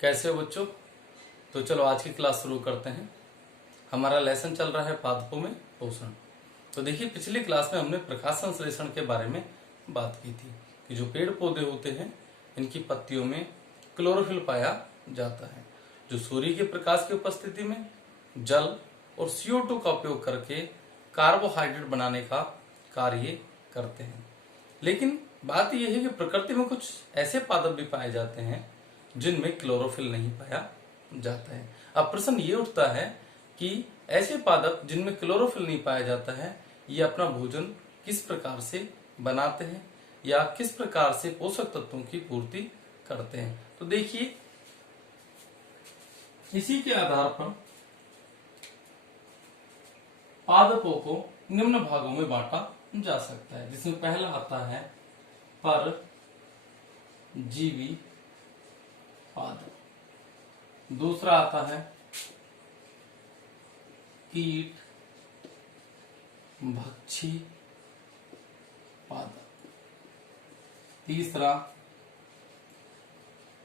कैसे हो बच्चों। तो चलो आज की क्लास शुरू करते हैं। हमारा लेसन चल रहा है पादपों में पोषण। तो देखिए पिछली क्लास में हमने प्रकाश संश्लेषण के बारे में बात की थी कि जो पेड़ पौधे होते हैं इनकी पत्तियों में क्लोरोफिल पाया जाता है, जो सूर्य के प्रकाश की उपस्थिति में जल और CO2 का उपयोग करके कार्बोहाइड्रेट बनाने का कार्य करते हैं। लेकिन बात यह है कि प्रकृति में कुछ ऐसे पादप भी पाए जाते हैं जिनमें क्लोरोफिल नहीं पाया जाता है। अब प्रश्न ये उठता है कि ऐसे पादप जिनमें क्लोरोफिल नहीं पाया जाता है ये अपना भोजन किस प्रकार से बनाते हैं या किस प्रकार से पोषक तत्वों की पूर्ति करते हैं। तो देखिए इसी के आधार पर पादपों को निम्न भागों में बांटा जा सकता है, जिसमें पहला आता है परजीवी पादप, दूसरा आता है कीट भक्षी पादप, तीसरा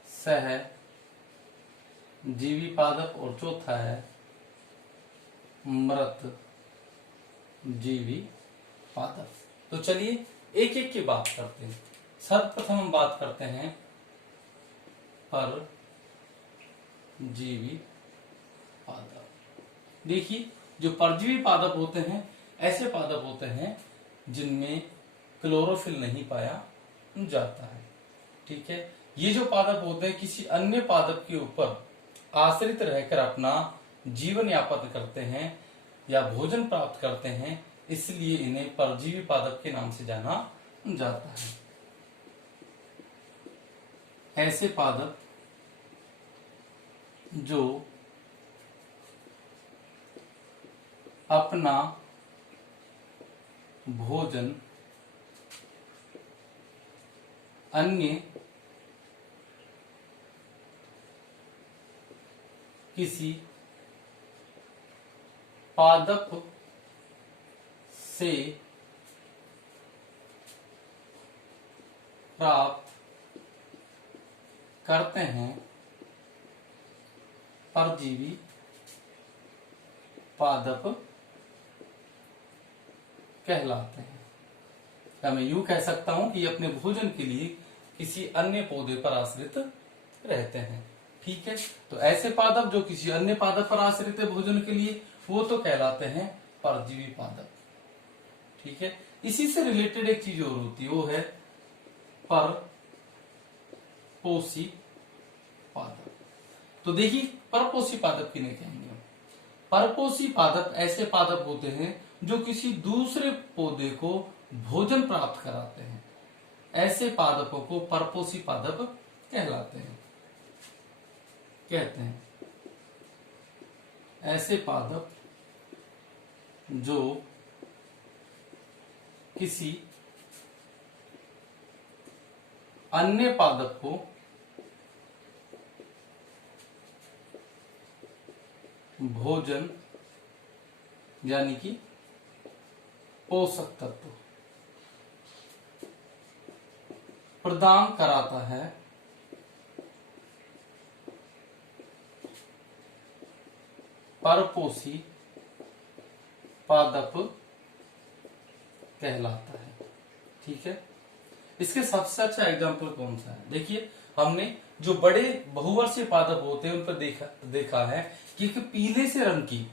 सहजीवी पादप और चौथा है मृत जीवी पादप। तो चलिए एक एक की बात करते हैं। सर्वप्रथम हम बात करते हैं परजीवी पादप। देखिए जो परजीवी पादप होते हैं ऐसे पादप होते हैं जिनमें क्लोरोफिल नहीं पाया जाता है। ठीक है, ये जो पादप होते हैं किसी अन्य पादप के ऊपर आश्रित रहकर अपना जीवन यापन करते हैं या भोजन प्राप्त करते हैं, इसलिए इन्हें परजीवी पादप के नाम से जाना जाता है। ऐसे पादप जो अपना भोजन अन्य किसी पादप से प्राप्त करते हैं परजीवी पादप कहलाते हैं। या मैं यूं कह सकता हूं कि अपने भोजन के लिए किसी अन्य पौधे पर आश्रित रहते हैं। ठीक है, तो ऐसे पादप जो किसी अन्य पादप पर आश्रित है भोजन के लिए वो तो कहलाते हैं परजीवी पादप। ठीक है, इसी से रिलेटेड एक चीज और होती है, वो है परपोषी पादप। तो देखिए परपोषी पादप किन्हें कहेंगे। परपोषी पादप ऐसे पादप होते हैं जो किसी दूसरे पौधे को भोजन प्राप्त कराते हैं। ऐसे पादपों को परपोषी पादप कहते हैं। ऐसे पादप जो किसी अन्य पादप को भोजन यानी कि पोषक तत्व प्रदान कराता है, परपोषी पादप कहलाता है। ठीक है, इसके सबसे अच्छा एग्जाम्पल कौन सा है। देखिए हमने जो बड़े बहुवर्षीय पादप होते हैं उन पर देखा है कि एक पीले से रंग की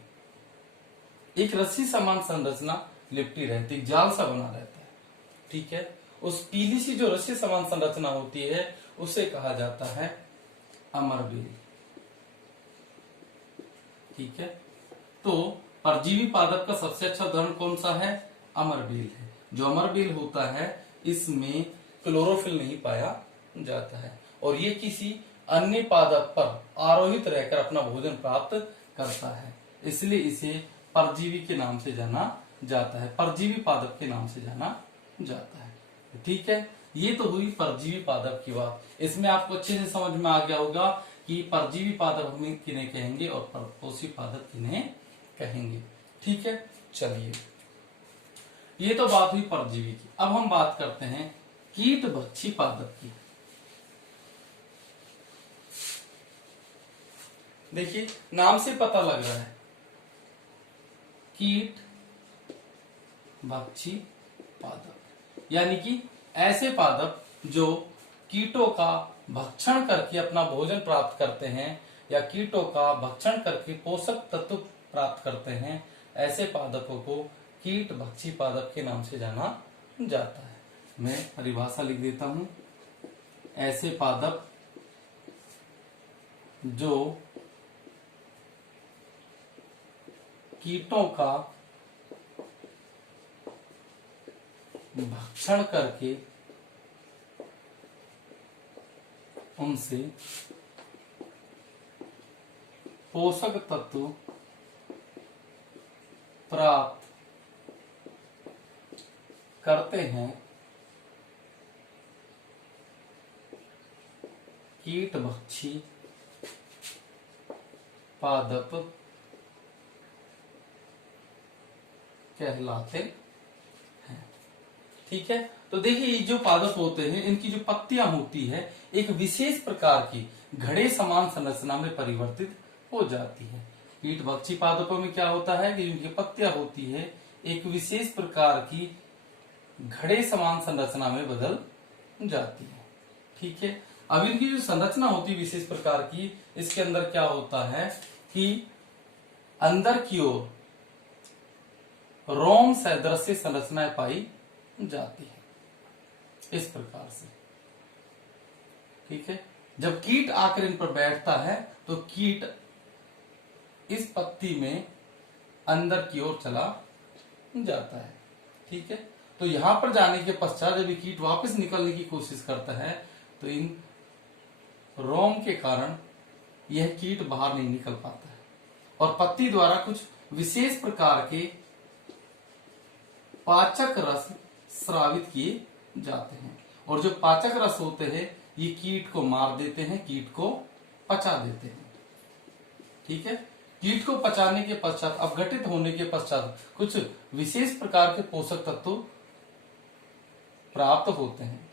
एक रस्सी समान संरचना लिपटी रहती, जाल सा बना रहता है। ठीक है, उस पीली सी जो रस्सी समान संरचना होती है उसे कहा जाता है अमरबेल। ठीक है, तो परजीवी पादप का सबसे अच्छा उदाहरण कौन सा है, अमरबेल है। जो अमरबेल होता है इसमें क्लोरोफिल नहीं पाया जाता है और ये किसी अन्य पादप पर आरोहित रहकर अपना भोजन प्राप्त करता है, इसलिए इसे परजीवी के नाम से जाना जाता है, परजीवी पादप के नाम से जाना जाता है। ठीक है, ये तो हुई परजीवी पादप की बात। इसमें आपको अच्छे से समझ में आ गया होगा कि परजीवी पादप हम किन्हें कहेंगे और परपोषी पादप किन्हें कहेंगे। ठीक है, चलिए ये तो बात हुई परजीवी की। अब हम बात करते हैं कीट भक्षी पादप की। देखिए नाम से पता लग रहा है, कीट भक्षी पादप, यानी कि ऐसे पादप जो कीटों का भक्षण करके अपना भोजन प्राप्त करते हैं या कीटों का भक्षण करके पोषक तत्व प्राप्त करते हैं, ऐसे पादपों को कीट भक्षी पादप के नाम से जाना जाता है। मैं परिभाषा लिख देता हूं, ऐसे पादप जो कीटों का भक्षण करके उनसे पोषक तत्व प्राप्त करते हैं, कीट भक्षी पादप कहलाते हैं। ठीक है, तो देखिए ये जो पादप होते हैं इनकी जो पत्तियां होती है एक विशेष प्रकार की घड़े समान संरचना में परिवर्तित हो जाती है। कीट भक्षी पादपों में क्या होता है कि इनकी पत्तियां होती है एक विशेष प्रकार की घड़े समान संरचना में बदल जाती है। ठीक है, अब इनकी जो संरचना होती है विशेष प्रकार की, इसके अंदर क्या होता है कि अंदर की ओर रोम सदृश संरचनाएं पाई जाती है इस प्रकार से। ठीक है, जब कीट आकर इन पर बैठता है तो कीट इस पत्ती में अंदर की ओर चला जाता है। ठीक है, तो यहां पर जाने के पश्चात जब कीट वापस निकलने की कोशिश करता है तो इन रोम के कारण यह कीट बाहर नहीं निकल पाता है और पत्ती द्वारा कुछ विशेष प्रकार के पाचक रस स्रावित किए जाते हैं और जो पाचक रस होते हैं ये कीट को मार देते हैं, कीट को पचा देते हैं। ठीक है, कीट को पचाने के पश्चात अपघटित होने के पश्चात कुछ विशेष प्रकार के पोषक तत्व प्राप्त होते हैं।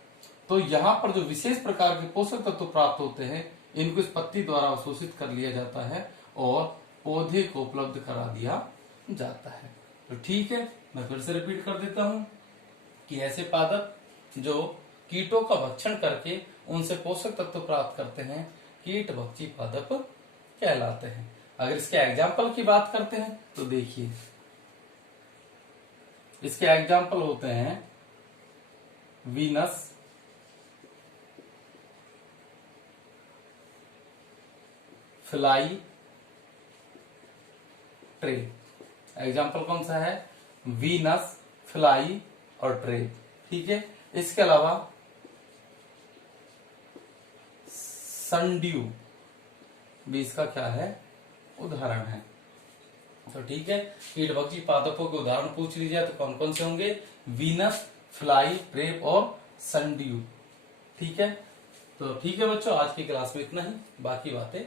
तो यहाँ पर जो विशेष प्रकार के पोषक तत्व प्राप्त होते हैं इनको इस पत्ती द्वारा अवशोषित कर लिया जाता है और पौधे को उपलब्ध करा दिया जाता है। तो ठीक है, मैं फिर से रिपीट कर देता हूं कि ऐसे पादप जो कीटों का भक्षण करके उनसे पोषक तत्व प्राप्त करते हैं कीट भक्षी पादप कहलाते हैं। अगर इसके एग्जाम्पल की बात करते हैं तो देखिए इसके एग्जाम्पल होते हैं वीनस, फ्लाई, ट्रे। एग्जाम्पल कौन सा है? वीनस, फ्लाई और ट्रे। ठीक है, इसके अलावा सनड्यू भी इसका क्या है? उदाहरण है। तो ठीक है, कीट भक्षी पादपों के उदाहरण पूछ लीजिए तो कौन कौन से होंगे? वीनस, फ्लाई, ट्रेप और सनड्यू। ठीक है, तो ठीक है बच्चों, आज की क्लास में इतना ही, बाकी बातें